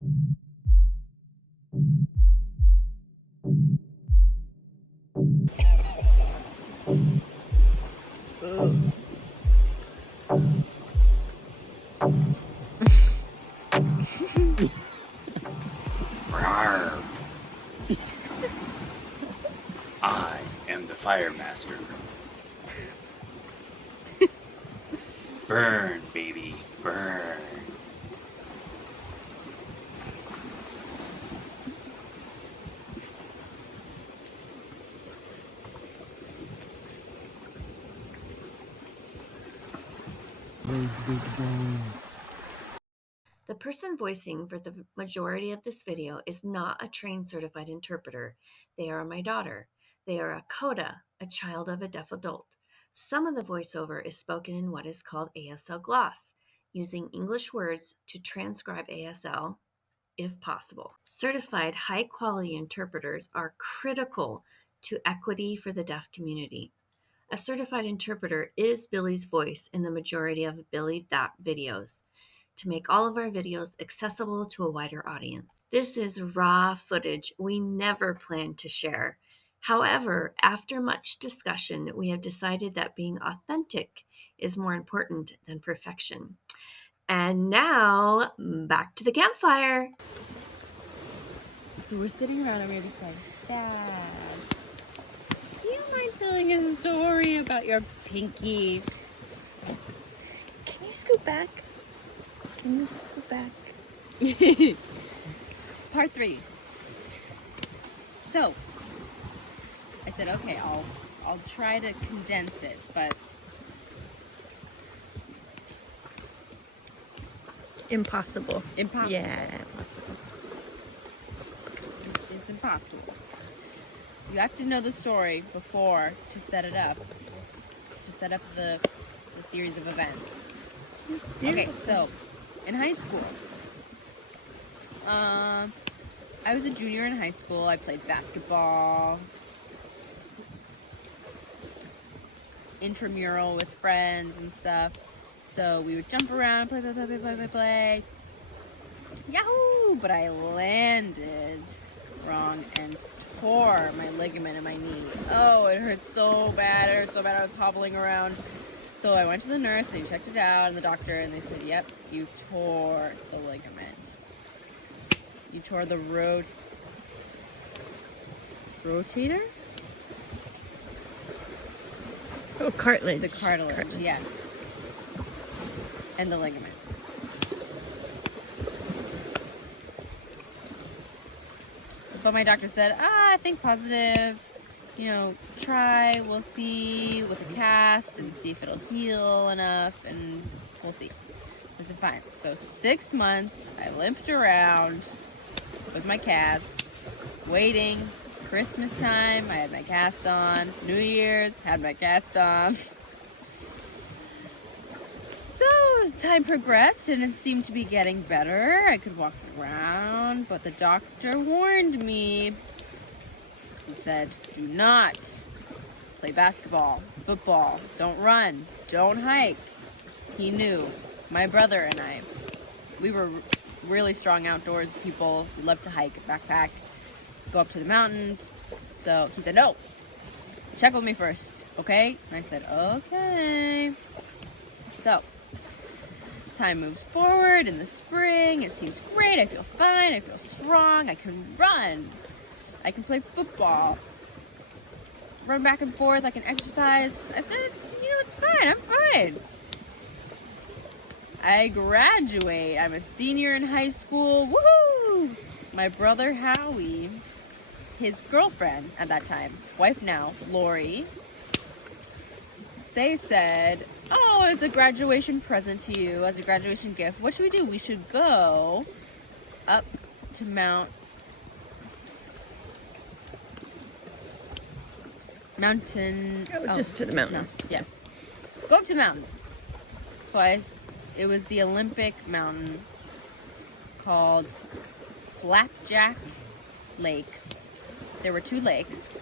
I am the Fire Master. Burn, baby, burn. The person voicing for the majority of this video is not a trained certified interpreter. They are my daughter. They are a C.O.D.A, a child of a deaf adult. Some of the voiceover is spoken in what is called ASL gloss, using English words to transcribe ASL if possible. Certified high-quality interpreters are critical to equity for the deaf community. A certified interpreter is Billy's voice in the majority of Billy That videos to make all of our videos accessible to a wider audience. This is raw footage we never planned to share. However, after much discussion, we have decided that being authentic is more important than perfection. And now, back to the campfire. So we're sitting around and we're just like, Dad, do you mind telling a story about your pinky? Can you scoot back? Can you scoot back? Part 3. So I said, okay, I'll try to condense it, but Impossible. impossible. Yeah, impossible. It's impossible. You have to know the story before to set it up, to set up the series of events. Okay, so in high school, I was a junior in high school. I played basketball, intramural with friends and stuff. So we would jump around, play. Yahoo! But I landed wrong and tore my ligament in my knee. Oh, it hurt so bad. I was hobbling around. So I went to the nurse, they checked it out, and the doctor, and they said, yep, you tore the ligament. You tore the rotator? Oh, cartilage. The cartilage, yes. And the ligament. So, but my doctor said, I think positive. Try, we'll see with a cast and see if it'll heal enough, and we'll see. I said, fine. So 6 months, I limped around with my cast, waiting. Christmas time, I had my cast on. New Year's, had my cast on. So time progressed and it seemed to be getting better. I could walk around, but the doctor warned me. He said, do not play basketball, football, don't run, don't hike. He knew. My brother and I, we were really strong outdoors people. We loved to hike, backpack, go up to the mountains. So he said, no, check with me first, okay? And I said, okay. So time moves forward in the spring. It seems great. I feel fine. I feel strong. I can run. I can play football, run back and forth. I can exercise. I said, it's fine. I'm fine. I graduate. I'm a senior in high school. Woohoo! My brother Howie, his girlfriend at that time, wife now, Lori, they said, oh, as a graduation present to you, as a graduation gift, what should we do? We should go up to mountain. Just to the mountain. Yes. Go up to the mountain. So it was the Olympic mountain called Flapjack Lakes. There were 2 lakes.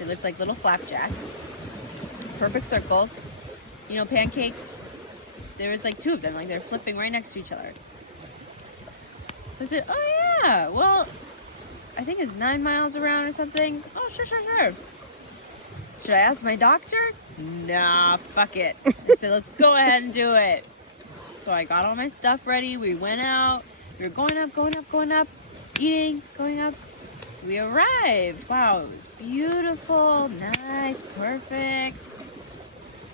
They looked like little flapjacks. Perfect circles. Pancakes. There was like 2 of them, like they're flipping right next to each other. So I said, oh yeah, well, I think it's 9 miles around or something. Oh, sure. Should I ask my doctor? Nah, fuck it. I said, let's go ahead and do it. So I got all my stuff ready. We went out. We were going up, eating, going up. We arrived. Wow, it was beautiful, nice, perfect.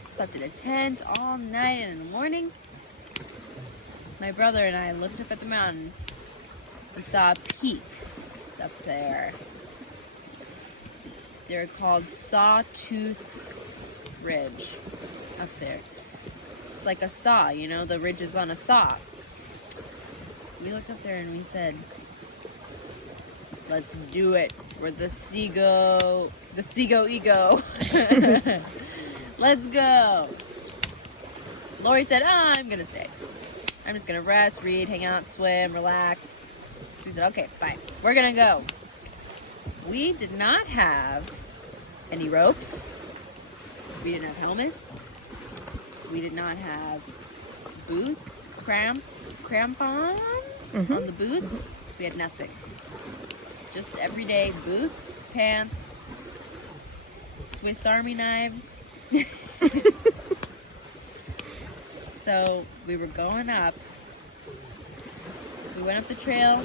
Slept in a tent all night, and in the morning, my brother and I looked up at the mountain. We saw peaks up there. They're called Sawtooth Ridge up there. It's like a saw, you know, the ridge is on a saw. We looked up there and we said, let's do it. We're the Seago ego. Let's go. Lori said, I'm gonna stay. I'm just gonna rest, read, hang out, swim, relax. We said, okay, fine. We're gonna go. We did not have any ropes. We didn't have helmets. We did not have boots, crampons on the boots. We had nothing. Just everyday boots, pants, Swiss Army knives. So we were going up. We went up the trail.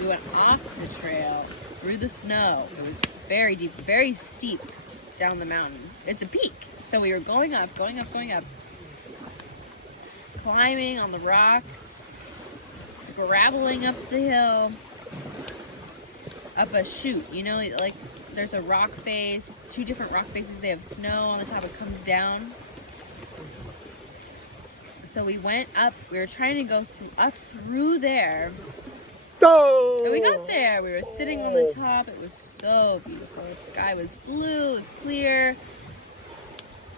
We went off the trail through the snow. It was very deep, very steep down the mountain. It's a peak. So we were going up, climbing on the rocks, scrabbling up the hill, up a chute, you know, like there's a rock face, 2 different rock faces, they have snow on the top, it comes down. So we went up, we were trying to go up through there. Go! And we got there, we were sitting on the top, it was so beautiful, the sky was blue, it was clear.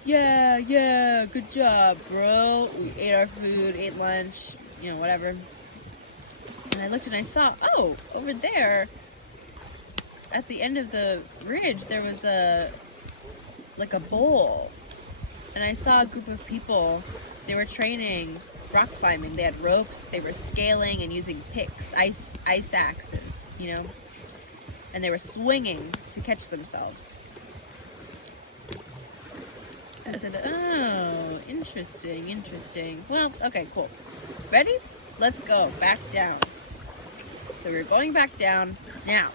Yeah, good job, bro. We ate our food, ate lunch, you know, whatever. And I looked and I saw, oh, over there, at the end of the ridge, there was like a bowl. And I saw a group of people, they were training rock climbing. They had ropes, they were scaling and using picks, ice axes, you know. And they were swinging to catch themselves. I said, oh, interesting. Well, okay, cool. Ready? Let's go back down. So we're going back down now.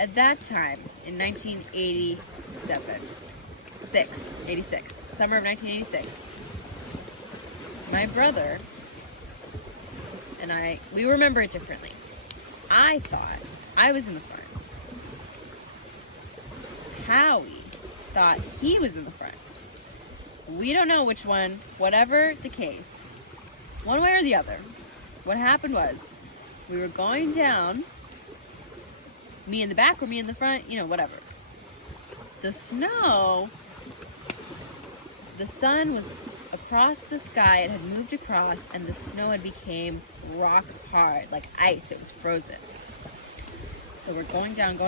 At that time, in 1986, summer of 1986, my brother and I, we remember it differently. I thought I was in the front. Howie thought he was in the front. We don't know which one, whatever the case, one way or the other. What happened was, we were going down, me in the back or me in the front, you know, whatever. The snow, the sun was across the sky, it had moved across, and the snow had became rock hard, like ice, it was frozen. So we're going down,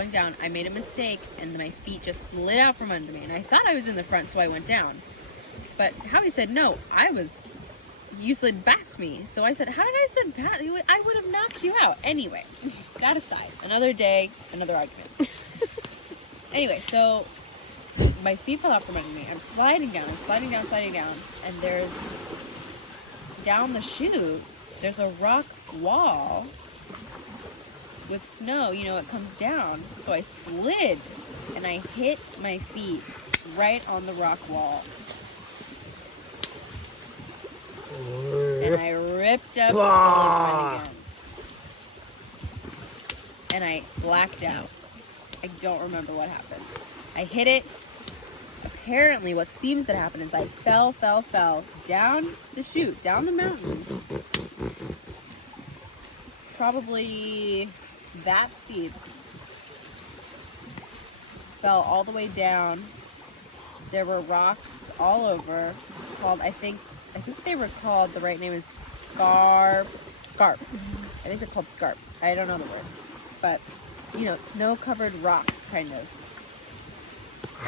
I made a mistake, and my feet just slid out from under me, and I thought I was in the front, so I went down. But Howie said, no, you slid past me. So I said, how did I slid past you? I would have knocked you out. Anyway, that aside, another day, another argument. Anyway, so my feet fell out from under me. I'm sliding down, and there's, down the chute, there's a rock wall with snow, you know, it comes down. So I slid, and I hit my feet right on the rock wall. And I ripped up the ligament again. And I blacked out. I don't remember what happened. I hit it. Apparently what seems to happen is I fell down the chute, down the mountain. Probably that steep. Just fell all the way down. There were rocks all over called, I think they were called, the right name is Scarp. I think they're called Scarp. I don't know the word. But, you know, snow-covered rocks, kind of.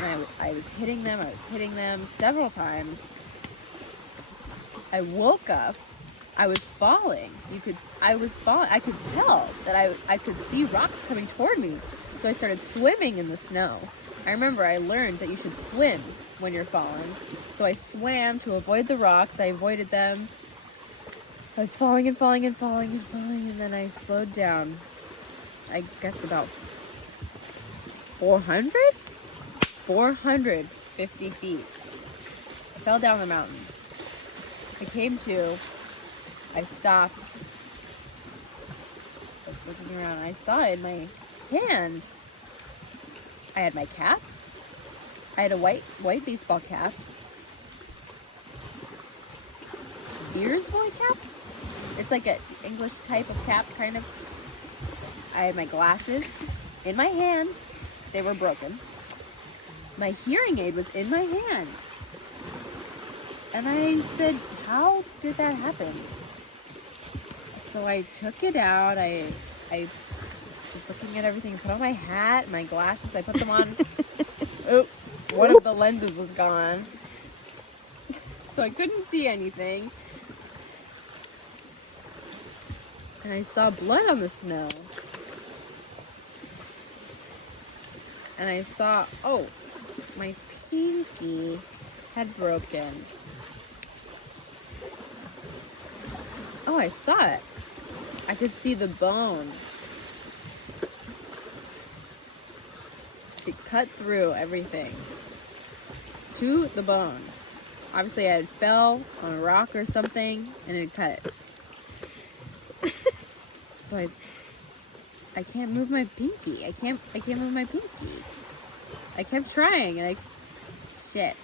And I was hitting them several times. I woke up I was falling. I was falling. I could tell that I could see rocks coming toward me. So I started swimming in the snow. I remember I learned that you should swim when you're falling. So I swam to avoid the rocks. I avoided them. I was falling and falling and falling and falling, and then I slowed down. I guess about 450 feet. I fell down the mountain. I came to. I stopped. I was looking around. I saw in my hand, I had my cap. I had a white baseball cap. Beersboy cap? It's like an English type of cap, kind of. I had my glasses in my hand. They were broken. My hearing aid was in my hand. And I said, how did that happen? So I took it out. I was looking at everything. I put on my hat, my glasses. I put them on. Oh, one of the lenses was gone. So I couldn't see anything. And I saw blood on the snow. And I saw, oh, my pinky had broken. Oh, I saw it. I could see the bone. It cut through everything to the bone. Obviously, I had fell on a rock or something, and it cut it. So I can't move my pinky. I can't move my pinky. I kept trying, and shit.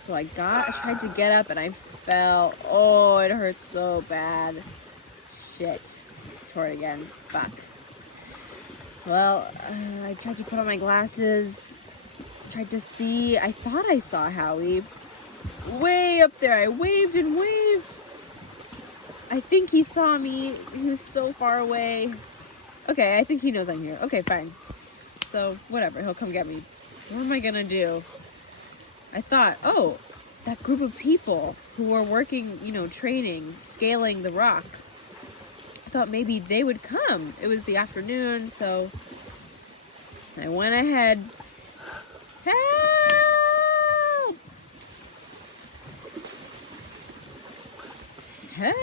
So I tried to get up, and I fell. Oh, it hurt so bad. Shit. Tore it again. Fuck. Well, I tried to put on my glasses. Tried to see. I thought I saw Howie. Way up there. I waved and waved. I think he saw me. He was so far away. Okay, I think he knows I'm here. Okay, fine. So, whatever. He'll come get me. What am I gonna do? I thought, oh, that group of people who were working, training, scaling the rock. I thought maybe they would come. It was the afternoon, so I went ahead. Help! Help!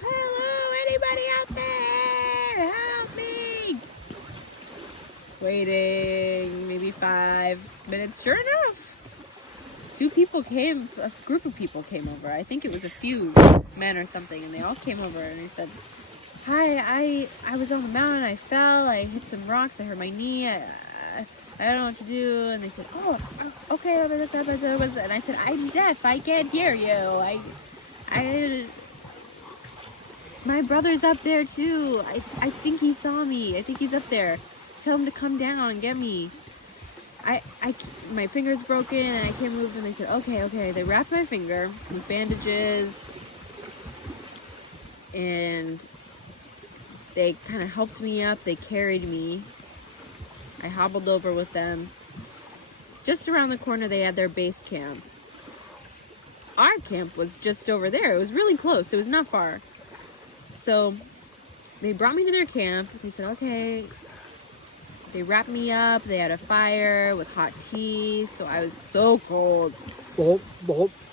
Hello! Anybody out there? Help me! Waiting maybe 5 minutes. Sure enough, a group of people came over. I think it was a few men or something, and they all came over and they said, hi, I was on the mountain, I fell, I hit some rocks, I hurt my knee, I don't know what to do. And they said, oh, okay, and I said, I'm deaf, I can't hear you. My brother's up there too. I think he saw me. I think he's up there. Tell him to come down and get me. My finger's broken and I can't move. And they said, okay. They wrapped my finger with bandages and they kind of helped me up. They carried me. I hobbled over with them. Just around the corner, they had their base camp. Our camp was just over there. It was really close. It was not far. So they brought me to their camp. They said, okay. They wrapped me up. They had a fire with hot tea. So I was so cold.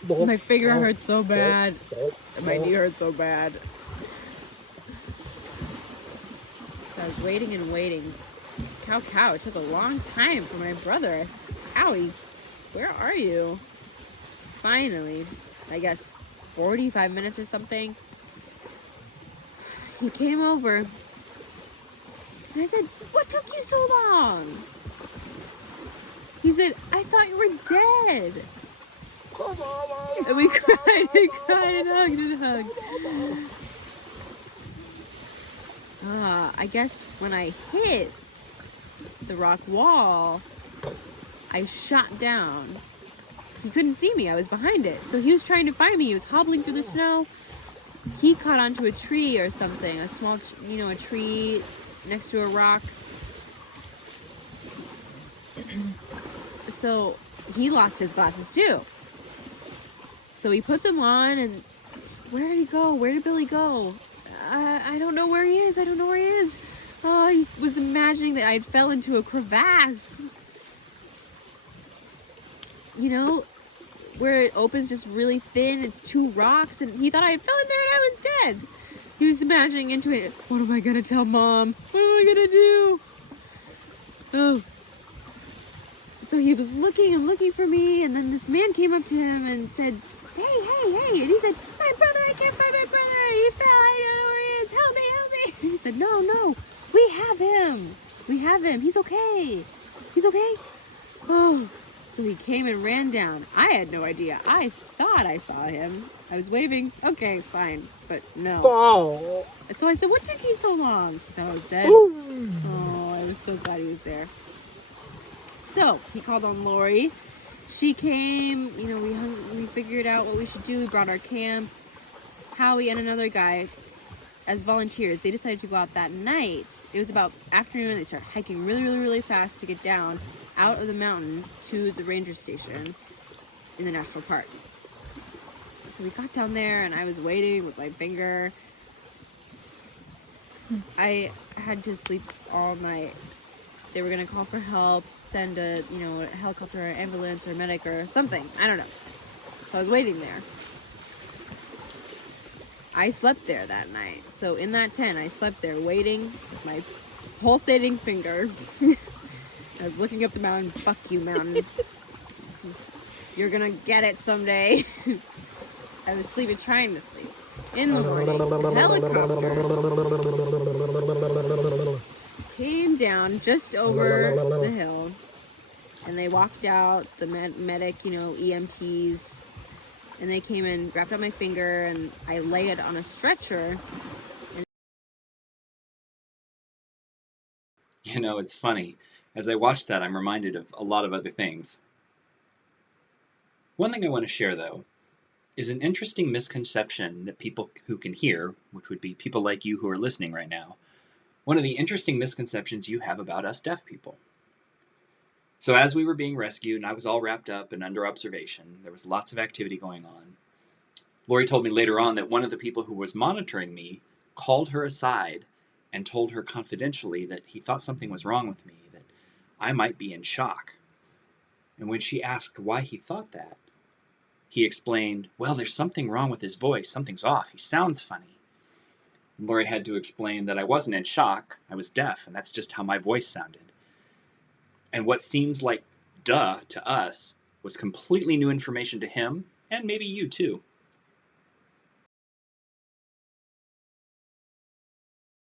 My finger hurt so bad. And my knee hurt so bad. So I was waiting and waiting. Cow. It took a long time for my brother. Howie, where are you? Finally, I guess 45 minutes or something. He came over. And I said, what took you so long? He said, I thought you were dead. And we cried and hugged. I guess when I hit the rock wall, I shot down. He couldn't see me. I was behind it. So he was trying to find me. He was hobbling through the snow. He caught onto a tree or something. A small, a tree next to a rock. So he lost his glasses too. So he put them on, and where did he go? Where did Billy go? I don't know where he is. I don't know where he is. Oh, he was imagining that I fell into a crevasse. You know, where it opens just really thin. It's 2 rocks, and he thought I had fell in there and I was dead. He was imagining into it. What am I gonna tell Mom? What am I gonna do? Oh. So he was looking and looking for me, and then this man came up to him and said, hey, hey, hey. And he said, my brother, I can't find my brother. He fell, I don't know where he is. Help me, help me. And he said, no, we have him. We have him. He's okay. He's okay. Oh. So he came and ran down. I had no idea. I thought I saw him. I was waving. Okay, fine. But no. Oh. And so I said, what took you so long? He thought I was dead. Oh, I was so glad he was there. So he called on Lori. She came, you know, we figured out what we should do. We brought our camp. Howie and another guy as volunteers. They decided to go out that night. It was about afternoon. They started hiking really, really, really fast to get down out of the mountain to the ranger station in the national park. So we got down there, and I was waiting with my finger. I had to sleep all night. They were gonna call for help, send a helicopter or ambulance or medic or something. I don't know. So I was waiting there. I slept there that night. So in that tent, I slept there waiting with my pulsating finger. I was looking up the mountain. Fuck you, mountain. You're gonna get it someday. I was sleeping, trying to sleep. In the morning, helicopter came down just over the hill, and they walked out, the medic, EMTs, and they came and wrapped up my finger, and I lay it on a stretcher. You know, it's funny. As I watch that, I'm reminded of a lot of other things. One thing I want to share, though, is an interesting misconception that people who can hear, which would be people like you who are listening right now, one of the interesting misconceptions you have about us deaf people. So as we were being rescued and I was all wrapped up and under observation, there was lots of activity going on. Lori told me later on that one of the people who was monitoring me called her aside and told her confidentially that he thought something was wrong with me, that I might be in shock. And when she asked why he thought that, he explained, well, there's something wrong with his voice. Something's off. He sounds funny. And Lori had to explain that I wasn't in shock. I was deaf, and that's just how my voice sounded. And what seems like duh to us was completely new information to him, and maybe you too.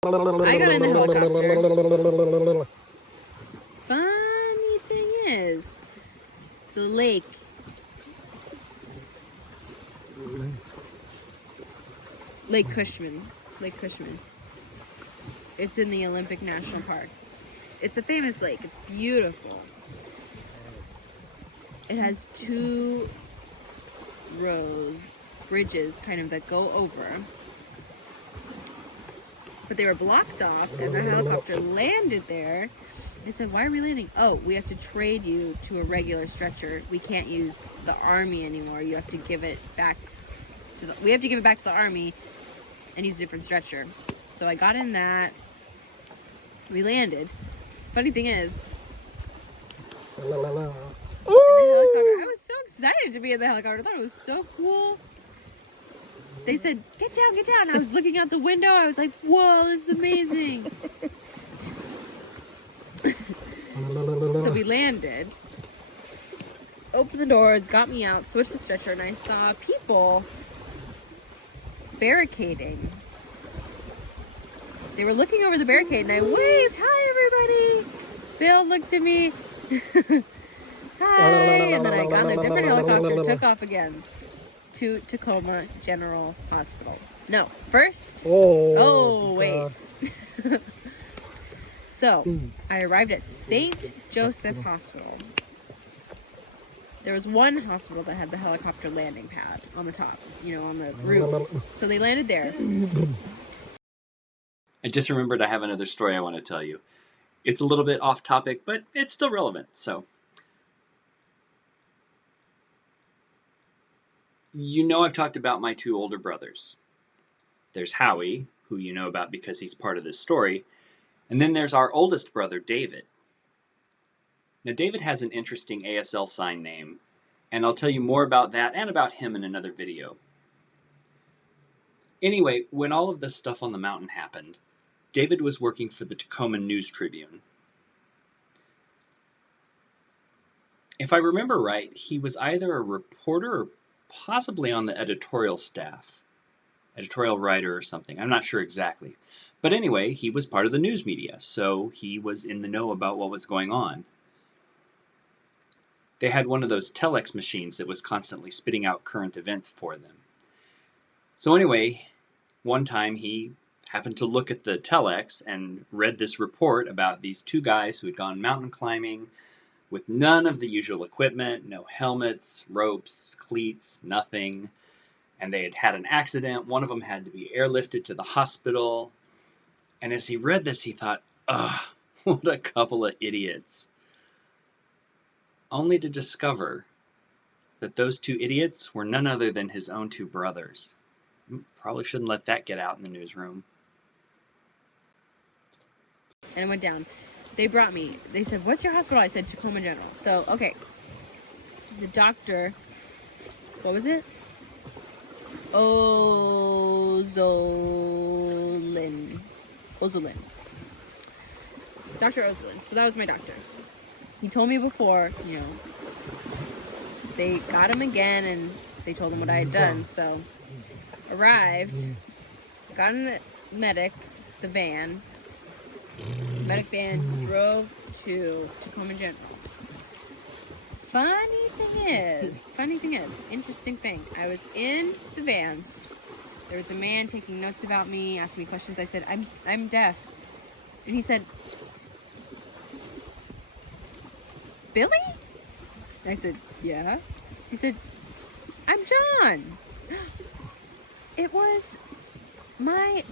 I got in the helicopter. Funny thing is, the Lake Cushman. It's in the Olympic National Park. It's a famous lake. It's beautiful. It has 2 bridges kind of that go over. But they were blocked off, and the helicopter landed there. They said, why are we landing? Oh, we have to trade you to a regular stretcher. We can't use the Army anymore. You have to give it back to the Army and use a different stretcher. So I got in that. We landed. Funny thing is, in the helicopter, I was so excited to be in the helicopter. I thought it was so cool. They said, get down. I was looking out the window. I was like, whoa, this is amazing. So we landed, opened the doors, got me out, switched the stretcher, and I saw people barricading. They were looking over the barricade, and I waved, hi, everybody. They all looked at me. Hi. And then I got in a different helicopter, took off again to Tacoma General Hospital. No, first. Oh wait. So, I arrived at St. Joseph Hospital. There was one hospital that had the helicopter landing pad on the top, on the roof. So they landed there. I just remembered I have another story I want to tell you. It's a little bit off topic, but it's still relevant. So, You know I've talked about my two older brothers. There's Howie, who you know about because he's part of this story, and then there's our oldest brother, David. Now, David has an interesting ASL sign name, and I'll tell you more about that and about him in another video. Anyway, when all of this stuff on the mountain happened, David was working for the Tacoma News Tribune. If I remember right, he was either a reporter or possibly on the editorial staff. Editorial writer or something. I'm not sure exactly. But anyway, he was part of the news media, so he was in the know about what was going on. They had one of those telex machines that was constantly spitting out current events for them. So anyway, one time he happened to look at the telex and read this report about these two guys who had gone mountain climbing with none of the usual equipment, no helmets, ropes, cleats, nothing. And they had had an accident. One of them had to be airlifted to the hospital. And as he read this, he thought, ugh, what a couple of idiots. Only to discover that those two idiots were none other than his own two brothers. Probably shouldn't let that get out in the newsroom. And I went down. They brought me. They said, "What's your hospital?" I said, "Tacoma General." So, okay. The doctor, what was it? Ozolin. Dr. Ozolin. So that was my doctor. He told me before, they got him again and they told him what I had done. So, arrived, got in the medic van, drove to Tacoma General. Funny thing is, interesting thing. I was in the van. There was a man taking notes about me, asking me questions. I said, I'm deaf. And he said, "Billy?" I said, "Yeah." He said, "I'm John." It was my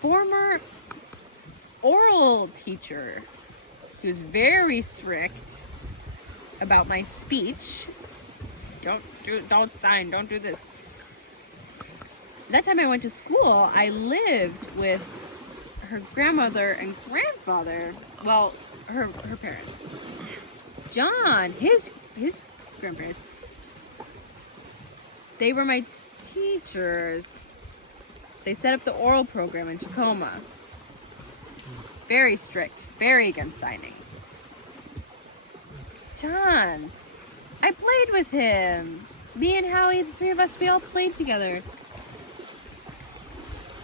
former oral teacher. He was very strict about my speech. Don't sign, don't do this. That time I went to school, I lived with her grandmother and grandfather. Well, her parents. John, his grandparents. They were my teachers. They set up the oral program in Tacoma. Very strict, very against signing. John, I played with him. Me and Howie, the three of us, we all played together.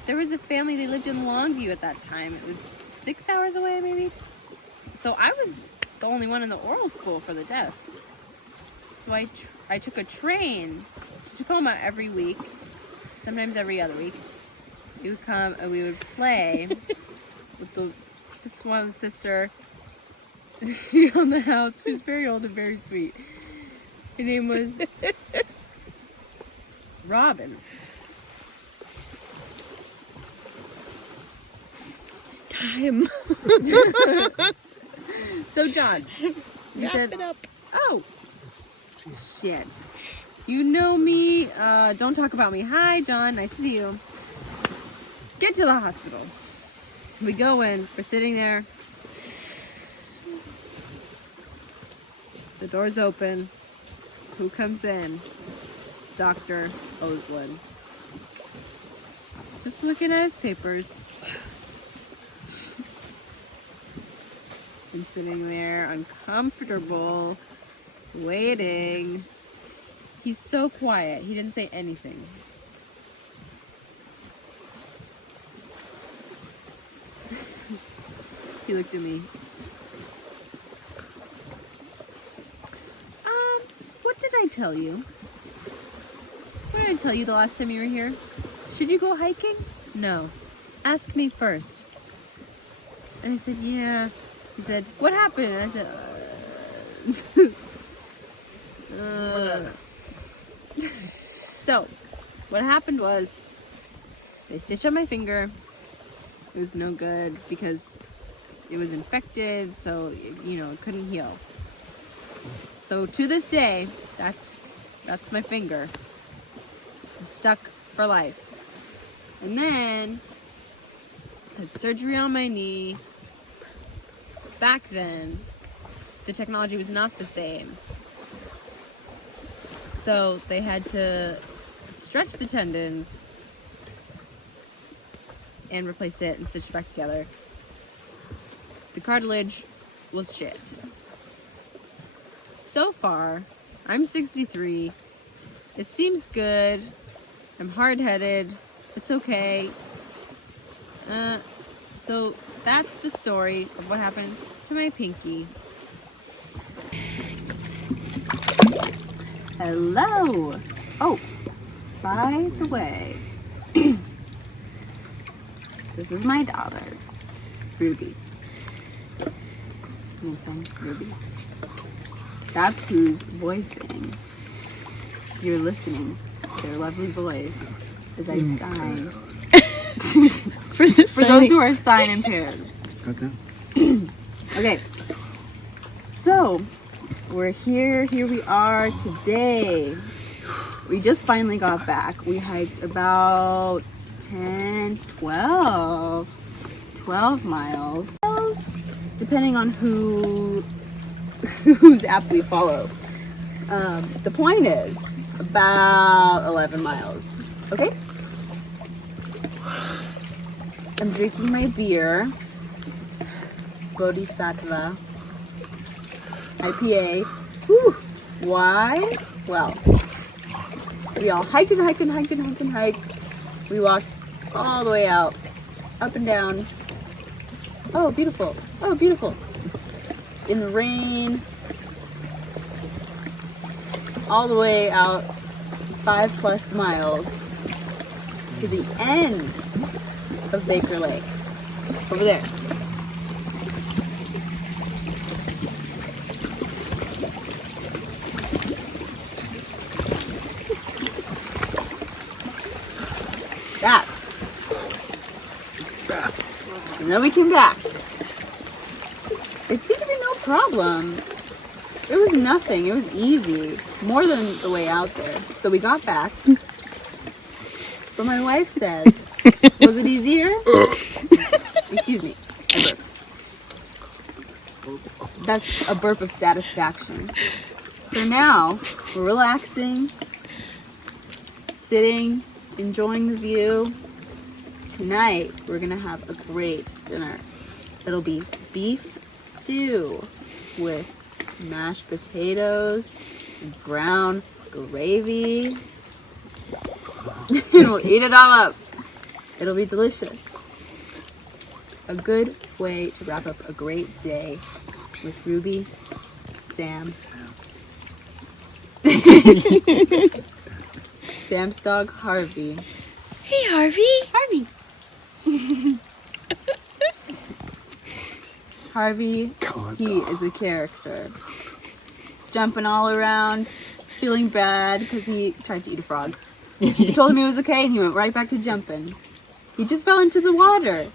There was a family, they lived in Longview at that time. It was 6 hours away, maybe. So I was the only one in the oral school for the deaf. So I took a train to Tacoma every week, sometimes every other week. We would come and we would play with the one sister. She owned the house. She was very old and very sweet. Her name was Robin. Time. So John, you said, it up. "Oh, shit. You know me. Don't talk about me. Hi, John. Nice to see you. Get to the hospital." We go in. We're sitting there. The door's open. Who comes in? Dr. Oslin. Just looking at his papers. I'm sitting there, uncomfortable, waiting. He's so quiet. He didn't say anything. He looked at me. What did I tell you? What did I tell you the last time you were here? Should you go hiking? No. Ask me first. And I said, yeah. He said, what happened? And I said, So, what happened was, they stitched up my finger. It was no good because it was infected, so, it couldn't heal. So to this day, that's my finger. I'm stuck for life. And then I had surgery on my knee. Back then, the technology was not the same. So they had to stretch the tendons and replace it and stitch it back together. The cartilage was shit. So far, I'm 63. It seems good. I'm hard-headed. It's okay. So that's the story of what happened to my pinky. Hello! Oh, by the way, this is my daughter, Ruby. I'm saying Ruby. That's who's voicing. You're listening to their lovely voice as I sign. For those who are sign impaired. Okay. So, we're here we are today. We just finally got back. We hiked about 12 miles, depending on whose app we follow. The point is about 11 miles. Okay? I'm drinking my beer, Bodhisattva IPA. Whew. Why? Well, we all hiked. We walked all the way out, up and down. Oh, beautiful. In the rain. All the way out 5+ miles to the end of Baker Lake. Over there. That. And then we came back. It seemed to be no problem. It was nothing. It was easy. More than the way out there. So we got back. But my wife said, was it easier? Excuse me. I burp. That's a burp of satisfaction. So now, we're relaxing, sitting, enjoying the view. Tonight, we're going to have a great dinner. It'll be beef stew with mashed potatoes, brown gravy, and we'll eat it all up. It'll be delicious. A good way to wrap up a great day with Ruby, Sam, Sam's dog Harvey. Hey, Harvey. Harvey, he is a character. Jumping all around, feeling bad because he tried to eat a frog. He told him it was okay and he went right back to jumping. He just fell into the water.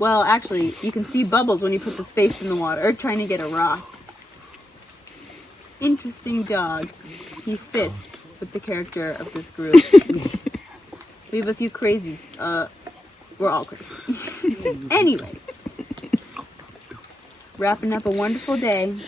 Well, actually, you can see bubbles when he puts his face in the water, trying to get a rock. Interesting dog. He fits with the character of this group. We have a few crazies. We're all crazy. Anyway. Wrapping up a wonderful day.